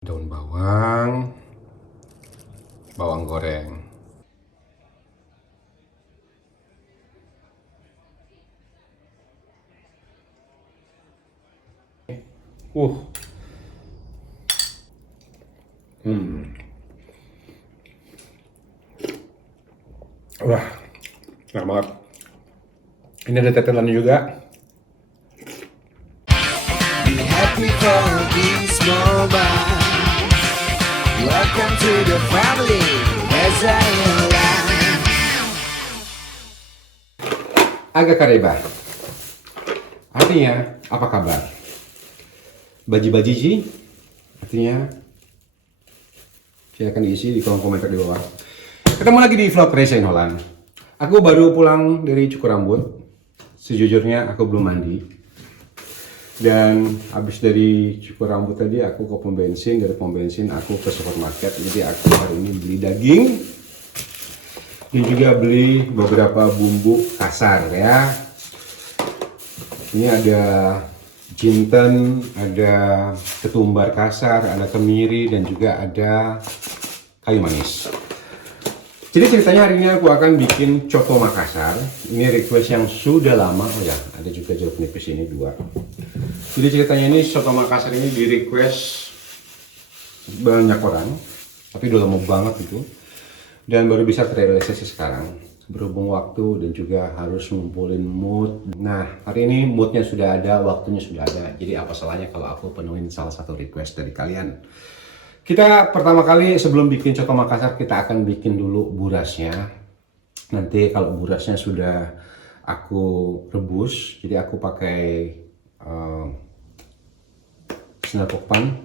Daun bawang, bawang goreng. Uh, hmm, wah, enak banget. Ini ada tetelannya juga. Be happy for this moment. Welcome to the family. As I am. Agak kareba. Artinya, apa kabar? Baji-bajiji? Artinya, silakan diisi di kolom komentar di bawah. Ketemu lagi di vlog Reza in Holland. Aku baru pulang dari cukur rambut. Sejujurnya aku belum mandi. Dan habis dari cukur rambut tadi aku ke pom bensin, dari pom bensin aku ke supermarket. Jadi aku hari ini beli daging dan juga beli beberapa bumbu kasar ya. Ini ada jinten, ada ketumbar kasar, ada kemiri dan juga ada kayu manis. Jadi ceritanya hari ini aku akan bikin coto Makassar. Ini request yang sudah lama. Oh ya, ada juga jeruk nipis ini 2. Jadi ceritanya ini soto Makassar ini di request banyak orang, tapi udah lama banget itu, dan baru bisa terrealisasi sekarang berhubung waktu dan juga harus ngumpulin mood. Nah, hari ini moodnya sudah ada, waktunya sudah ada, jadi apa salahnya kalau aku penuhin salah satu request dari kalian. Kita pertama kali sebelum bikin coto Makassar kita akan bikin dulu burasnya. Nanti kalau burasnya sudah aku rebus, jadi aku pakai sendal pokpan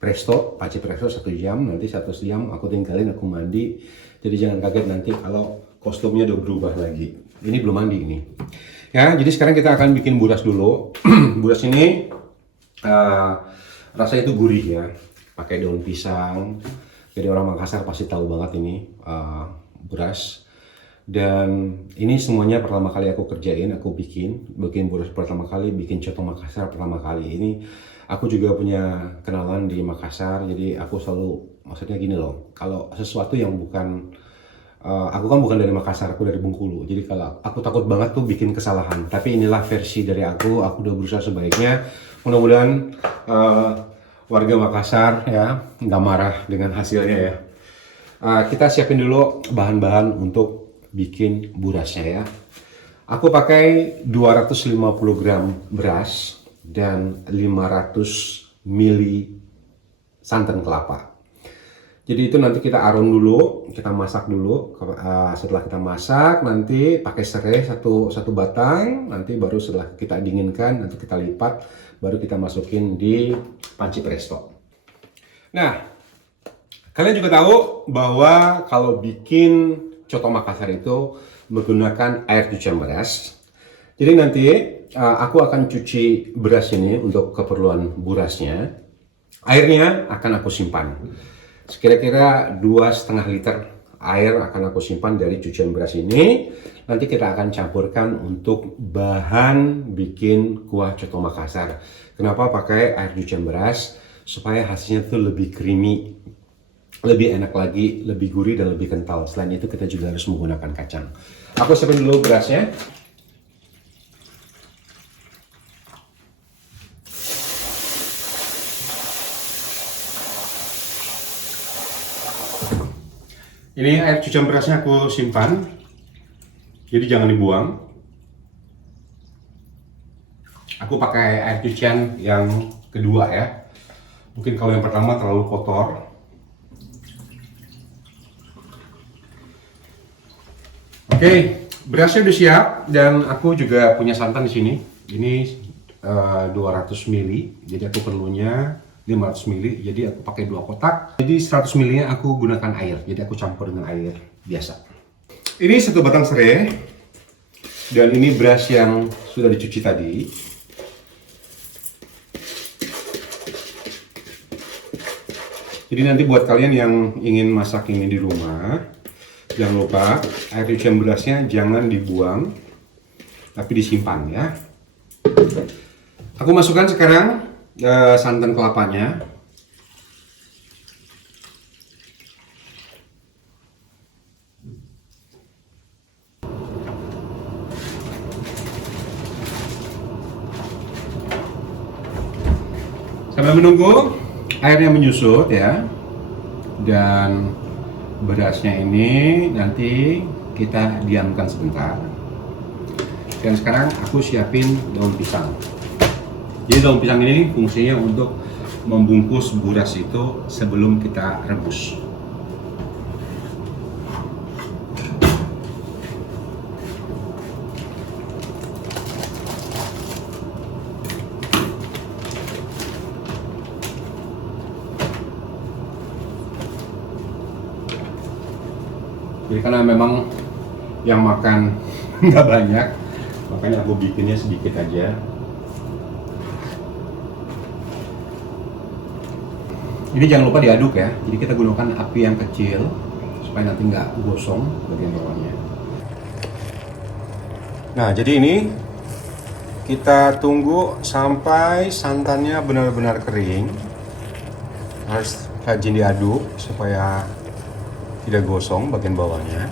presto, panci presto 1 jam, nanti 1 jam aku tinggalin, aku mandi. Jadi jangan kaget nanti kalau kostumnya udah berubah lagi. Ini belum mandi ini. Ya, jadi sekarang kita akan bikin buras dulu. Buras ini rasanya itu gurih ya. Pakai daun pisang. Jadi orang Makassar pasti tahu banget ini buras. Dan ini semuanya pertama kali aku kerjain, aku bikin buras pertama kali, bikin coto Makassar pertama kali. Ini aku juga punya kenalan di Makassar, jadi aku selalu, maksudnya gini loh, kalau sesuatu yang bukan, aku kan bukan dari Makassar, aku dari Bengkulu, jadi kalau aku takut banget tuh bikin kesalahan, tapi inilah versi dari aku udah berusaha sebaiknya, mudah-mudahan warga Makassar ya nggak marah dengan hasilnya ya. Kita siapin dulu bahan-bahan untuk bikin burasnya ya. Aku pakai 250 gram beras dan 500 ml santan kelapa. Jadi itu nanti kita arum dulu, kita masak dulu. Setelah kita masak, nanti pakai serai satu batang. Nanti baru setelah kita dinginkan, nanti kita lipat, baru kita masukin di panci presto. Nah, kalian juga tahu bahwa kalau bikin coto Makassar itu menggunakan air cucian beras. Jadi nanti aku akan cuci beras ini untuk keperluan burasnya. Airnya akan aku simpan. Kira-kira 2,5 liter air akan aku simpan dari cucian beras ini. Nanti kita akan campurkan untuk bahan bikin kuah coto Makassar. Kenapa pakai air cucian beras? Supaya hasilnya tuh lebih creamy, lebih enak lagi, lebih gurih dan lebih kental. Selain itu kita juga harus menggunakan kacang. Aku siapin dulu berasnya. Ini air cucian berasnya aku simpan, jadi jangan dibuang. Aku pakai air cucian yang kedua ya. Mungkin kalau yang pertama terlalu kotor. Oke, berasnya udah siap dan aku juga punya santan di sini. Ini 200 ml, jadi aku perlunya 500 ml, jadi aku pakai 2 kotak. Jadi 100 ml-nya aku gunakan air, jadi aku campur dengan air biasa. Ini 1 batang serai dan ini beras yang sudah dicuci tadi. Jadi nanti buat kalian yang ingin masak ini di rumah, jangan lupa air cucian berasnya jangan dibuang, tapi disimpan ya. Aku masukkan sekarang santan kelapanya. Sambil menunggu airnya menyusut ya, dan berasnya ini nanti kita diamkan sebentar. Dan sekarang aku siapin daun pisang. Jadi daun pisang ini fungsinya untuk membungkus buras itu sebelum kita rebus. Jadi karena memang yang makan nggak banyak, makanya aku bikinnya sedikit aja. Ini jangan lupa diaduk ya, jadi kita gunakan api yang kecil supaya nanti nggak gosong bagian bawahnya. Nah, jadi ini kita tunggu sampai santannya benar-benar kering. Harus rajin diaduk supaya tidak gosong bagian bawahnya.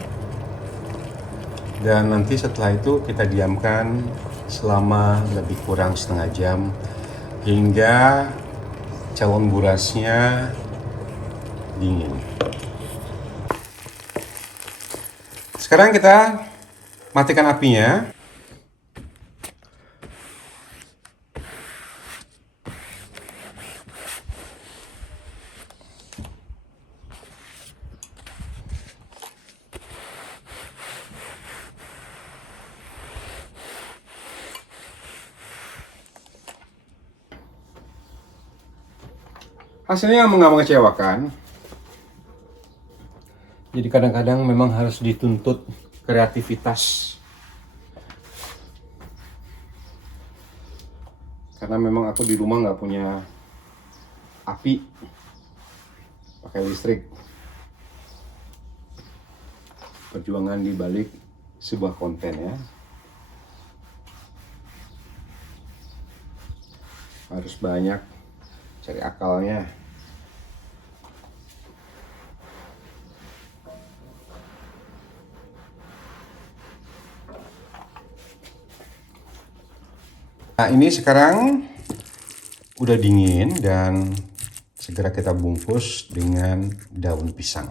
Dan nanti setelah itu kita diamkan selama lebih kurang setengah jam hingga cawan burasnya dingin. Sekarang kita matikan apinya. Hasilnya nggak mengecewakan. Jadi kadang-kadang memang harus dituntut kreativitas. Karena memang aku di rumah nggak punya api, pakai listrik. Perjuangan di balik sebuah konten ya. Harus banyak cari akalnya. Nah, ini sekarang udah dingin dan segera kita bungkus dengan daun pisang.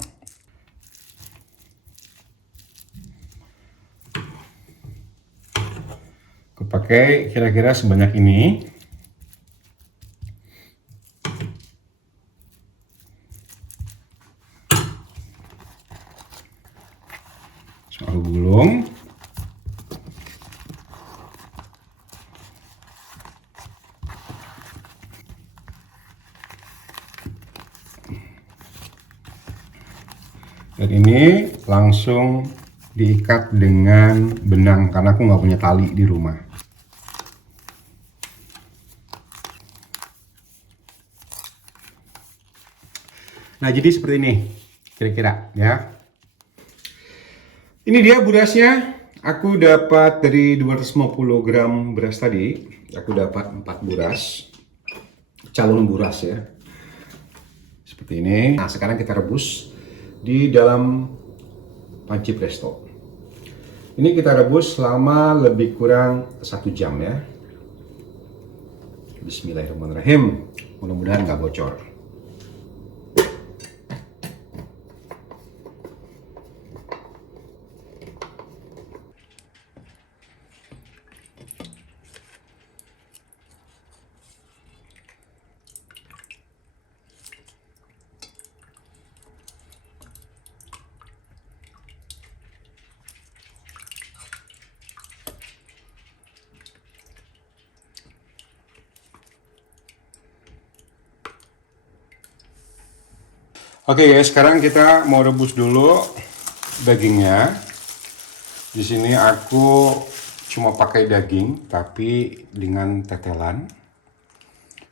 Aku pakai kira-kira sebanyak ini. Aku gulung. Dan ini langsung diikat dengan benang karena aku nggak punya tali di rumah. Nah, jadi seperti ini kira-kira ya. Ini dia burasnya. Aku dapat dari 250 gram beras tadi, aku dapat 4 buras. Calon buras ya. Seperti ini. Nah, sekarang kita rebus di dalam panci presto. Ini kita rebus selama lebih kurang 1 jam ya. Bismillahirrahmanirrahim. Mudah-mudahan nggak bocor. Oke ya, sekarang kita mau rebus dulu dagingnya. Di sini aku cuma pakai daging, tapi dengan tetelan.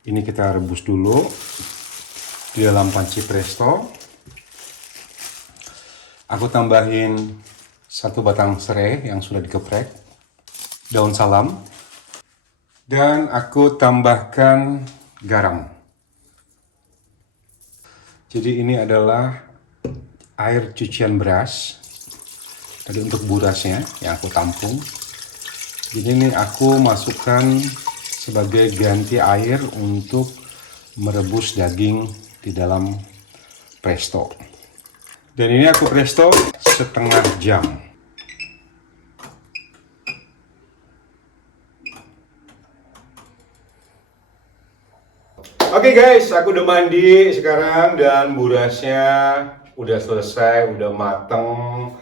Ini kita rebus dulu di dalam panci presto. Aku tambahin 1 batang serai yang sudah digeprek, daun salam, dan aku tambahkan garam. Jadi ini adalah air cucian beras. Tadi untuk burasnya yang aku tampung. Jadi ini aku masukkan sebagai ganti air untuk merebus daging di dalam presto. Dan ini aku presto setengah jam. Oke guys, aku udah mandi sekarang dan burasnya udah selesai, udah mateng.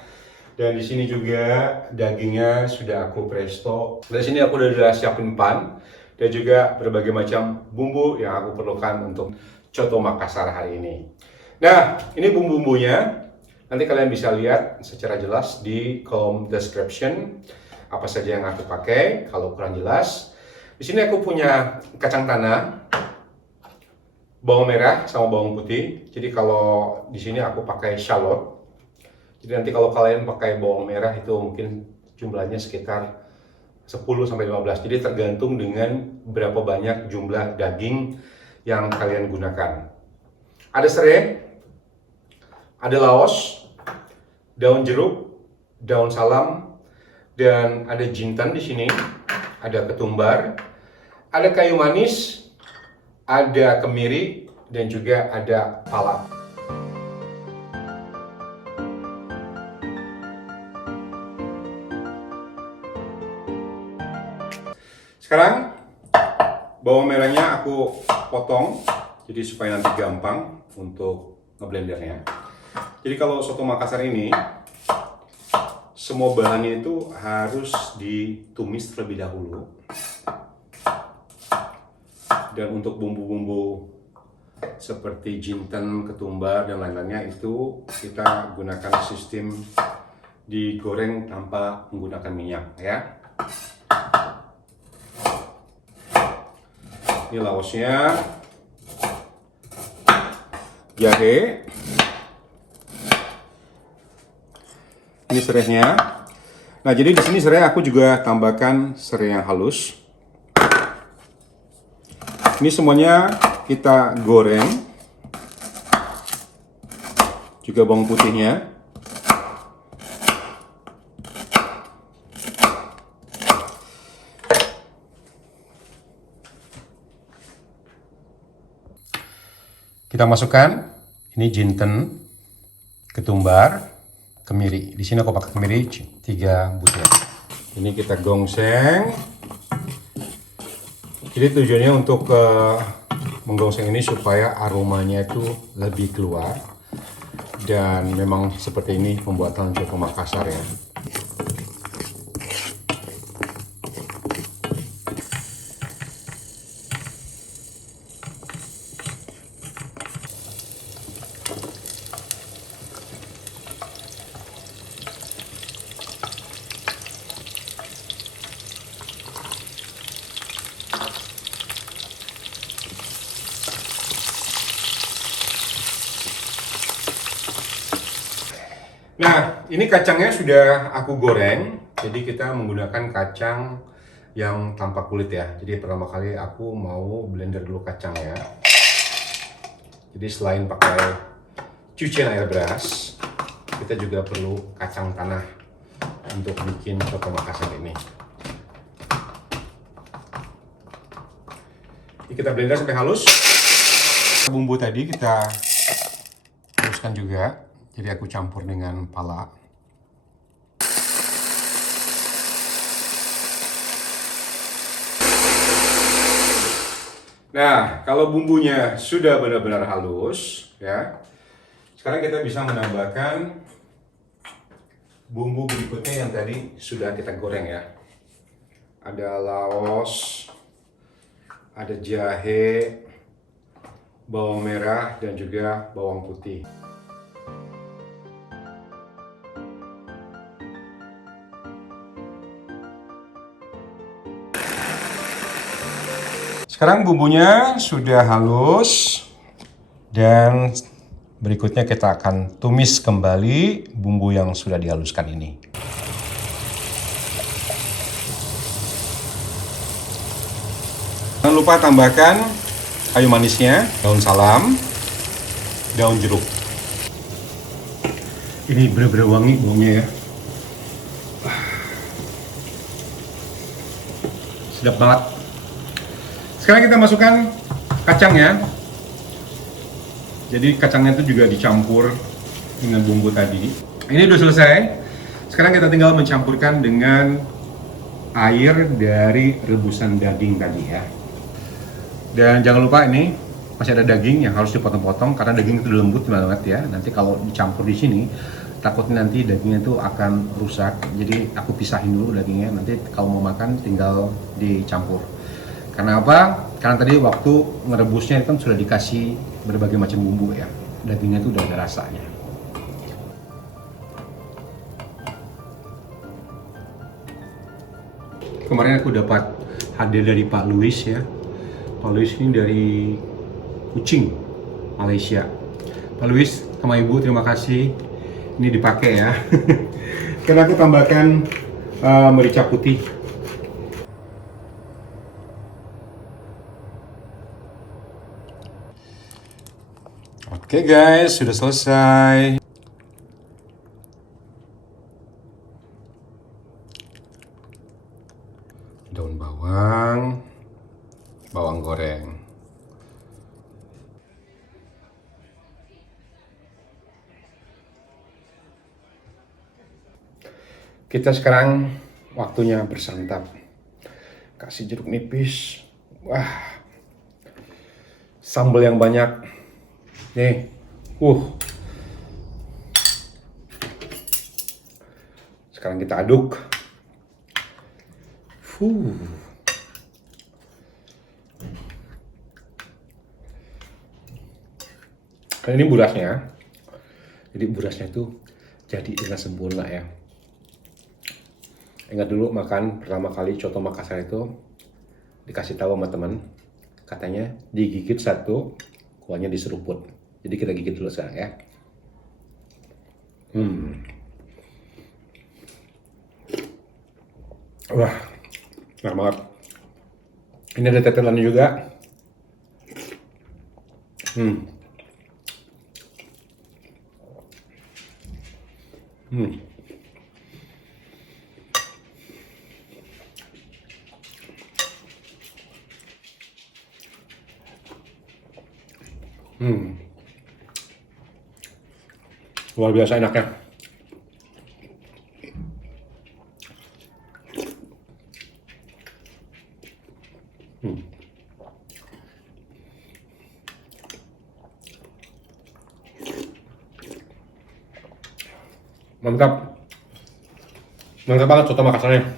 Dan di sini juga dagingnya sudah aku presto. Di sini aku udah siapin pan dan juga berbagai macam bumbu yang aku perlukan untuk coto Makassar hari ini. Nah, ini bumbu-bumbunya. Nanti kalian bisa lihat secara jelas di kolom description apa saja yang aku pakai. Kalau kurang jelas, di sini aku punya kacang tanah, bawang merah sama bawang putih. Jadi kalau di sini aku pakai shallot. Jadi nanti kalau kalian pakai bawang merah itu mungkin jumlahnya sekitar 10-15. Jadi tergantung dengan berapa banyak jumlah daging yang kalian gunakan. Ada serai, ada laos, daun jeruk, daun salam, dan ada jintan di sini. Ada ketumbar, ada kayu manis, ada kemiri, dan juga ada pala. Sekarang bawang merahnya aku potong, jadi supaya nanti gampang untuk ngeblendernya. Jadi kalau soto Makassar ini, semua bahannya itu harus ditumis terlebih dahulu. Dan untuk bumbu-bumbu seperti jinten, ketumbar, dan lain-lainnya itu kita gunakan sistem digoreng tanpa menggunakan minyak ya. Ini laosnya, jahe, ini serainya. Nah, jadi di sini serai aku juga tambahkan serai yang halus. Ini semuanya kita goreng, juga bawang putihnya. Kita masukkan ini jinten, ketumbar, kemiri. Di sini aku pakai kemiri 3 butir. Ini kita gongseng. Jadi tujuannya untuk menggongseng ini supaya aromanya itu lebih keluar. Dan memang seperti ini pembuatan coto Makassar ya. Nah, ini kacangnya sudah aku goreng. Jadi kita menggunakan kacang yang tanpa kulit ya. Jadi pertama kali aku mau blender dulu kacangnya. Jadi selain pakai cucian air beras, kita juga perlu kacang tanah untuk bikin coto Makassar ini. Ini kita blender sampai halus. Bumbu tadi kita haluskan juga. Jadi aku campur dengan pala. Nah, kalau bumbunya sudah benar-benar halus, ya. Sekarang kita bisa menambahkan bumbu berikutnya yang tadi sudah kita goreng ya. Ada laos, ada jahe, bawang merah, dan juga bawang putih. Sekarang bumbunya sudah halus dan berikutnya kita akan tumis kembali bumbu yang sudah dihaluskan ini. Jangan lupa tambahkan kayu manisnya, daun salam, daun jeruk. Ini benar-benar wangi baunya ya. Sedap banget. Sekarang kita masukkan kacangnya. Jadi kacangnya itu juga dicampur dengan bumbu tadi. Ini udah selesai. Sekarang kita tinggal mencampurkan dengan air dari rebusan daging tadi ya. Dan jangan lupa ini masih ada daging yang harus dipotong-potong karena daging itu lembut banget ya. Nanti kalau dicampur di sini takutnya nanti dagingnya itu akan rusak. Jadi aku pisahin dulu dagingnya. Nanti kalau mau makan tinggal dicampur. Karena apa? Karena tadi waktu merebusnya itu kan sudah dikasih berbagai macam bumbu ya. Dagingnya itu udah ada rasanya. Kemarin aku dapat hadiah dari Pak Louis ya. Pak Louis ini dari Kuching, Malaysia. Pak Louis sama Ibu terima kasih. Ini dipakai ya. Karena aku tambahkan merica putih. Oke guys, sudah selesai. Daun bawang, bawang goreng. Kita sekarang waktunya bersantap. Kasih jeruk nipis. Wah. Sambal yang banyak. Nih. Sekarang kita aduk. Ini burasnya. Jadi burasnya itu jadi dengan sempurna ya. Ingat dulu makan pertama kali coto Makassar itu dikasih tahu sama teman, katanya digigit satu, kuahnya diseruput. Jadi kita gigit dulu sekarang ya. Wah, enak banget. Ini ada tetelannya juga. Luar biasa enaknya. Mantap. Mantap banget soto Makassarnya.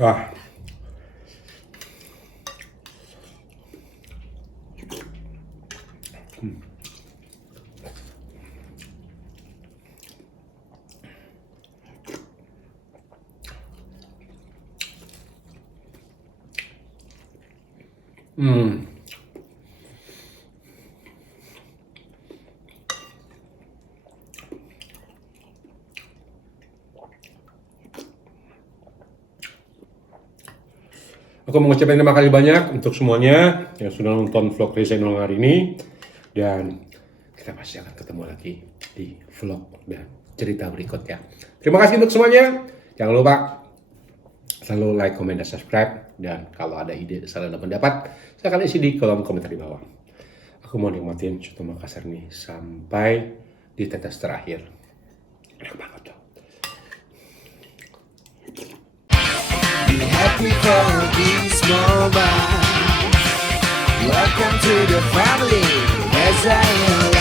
Wah. Aku mengucapkan terima kasih banyak untuk semuanya yang sudah nonton vlog Reza Inul hari ini. Dan kita pasti akan ketemu lagi di vlog dan cerita berikutnya. Terima kasih untuk semuanya. Jangan lupa selalu like, comment, dan subscribe. Dan kalau ada ide, saran, dan pendapat, silakan isi di kolom komentar di bawah. Aku mau nikmatin soto Makassar nih sampai di tetes terakhir. Enak banget tuh. Be happy for this moment. Welcome to the family as I am.